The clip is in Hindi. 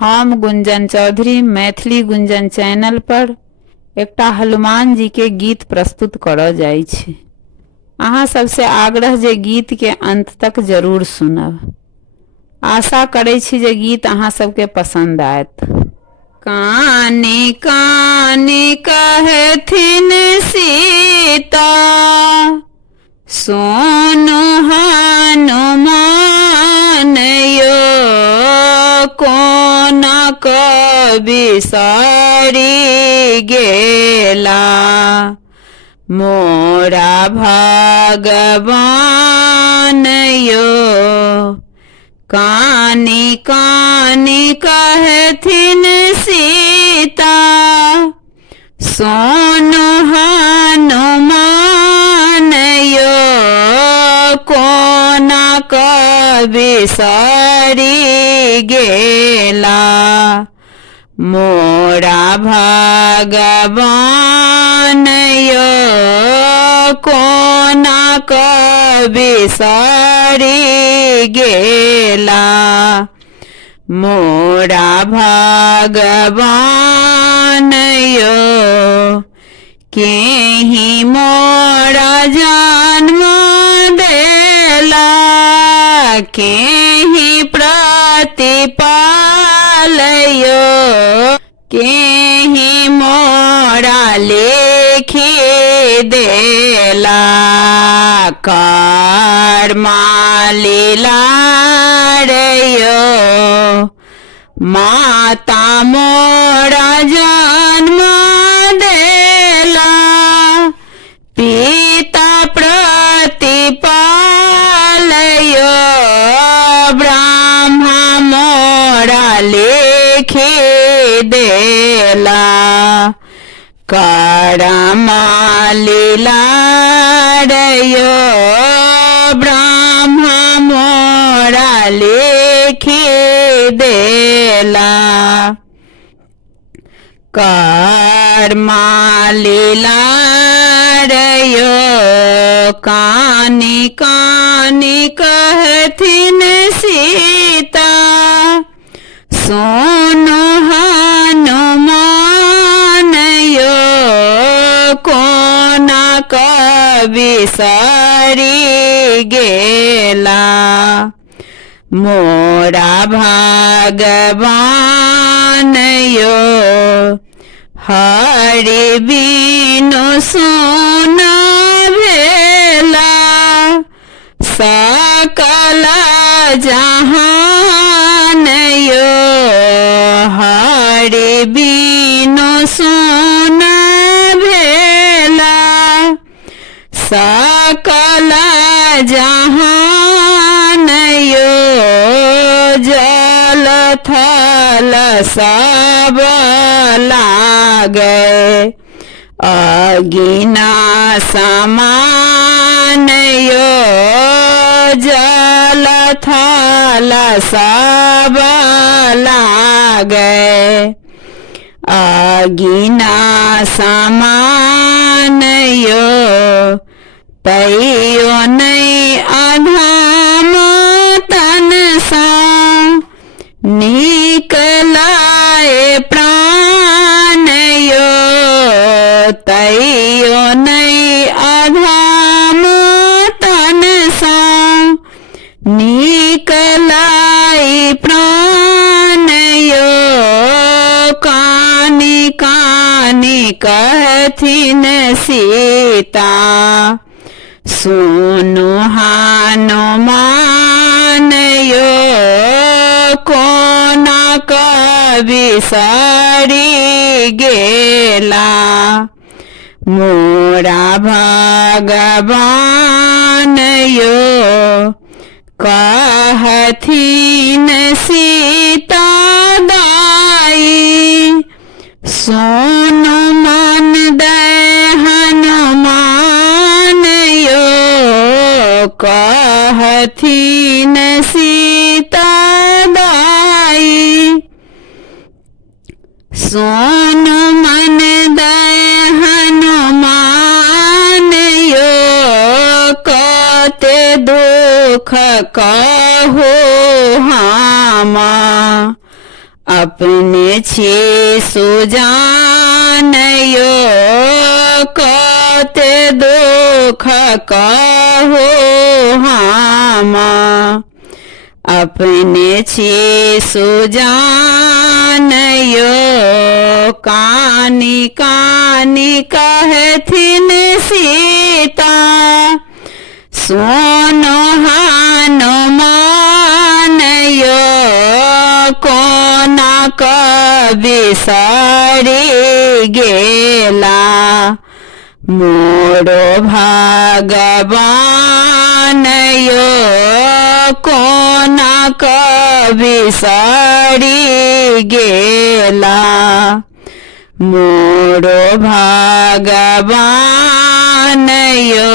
हम गुंजन चौधरी मैथिली गुंजन चैनल पर एकटा हनुमान जी के गीत प्रस्तुत करऽ जाइ छी। अहाँ सबसे आग्रह जे गीत के अंत तक जरूर सुनब। आशा करै छी जे गीत अहाँ सबके पसंद आयत। काने काने कहथिन सीता सोनो हनुमान यो कोना बिसरि गेला मोरा भगवान यो। कानी कानी कहथिन सीता सोनो हनुमान यो कोना बिसरि गेला मोरा भगवान यो कोना बिसरि गेला मोरा भगवान यो। केहि मोरा जन्म देला केहि प्रतिपाल यो केहि मोरा लिखि देला कर्मा लीला रे यो। माता मोरा जन्म देला पिता प्रतिपाल यो ब्रह्मा मोरा लिखि देला कर्मा लीला रे यो ब्रह्मा मोरा लिखि देला कर्मा लीला रे यो। कानी कानी कहथिन सीता सोनो हनुमान यो कोना बिसरि गेला मोरा भगवान यो। हरि बिनु सुन भेला सकल जहान यो हरि बिनु सुन भेला सकल जहान यो जल थल सब लागे अगिना समान यो जल थल सब लागे अगिना समान यो। तैयो नहीं अधम तन सा निकलाए प्राण यो तैयो नहीं अधम तन सा निकलाई प्राण यो। कानी कानी कहथिन सीता सोनो हनुमान यो कोना बिसरि गेला मोरा भगवान यो। कहथिन सीता दाई सोनो मन दे हनुमान यो कहथिन सीता दाई सोनो मन दे हनुमान यो कते दुख कहो हम अपने छे सुजान यो कते दुख कहो हामा अपने छे सुजान यो कानी कानी कहथिन सीता सोनो हनुमान यो कोना बिसरी गेला मोरो भगवान यो कोना बिसरी गेला मोरो भगवान यो।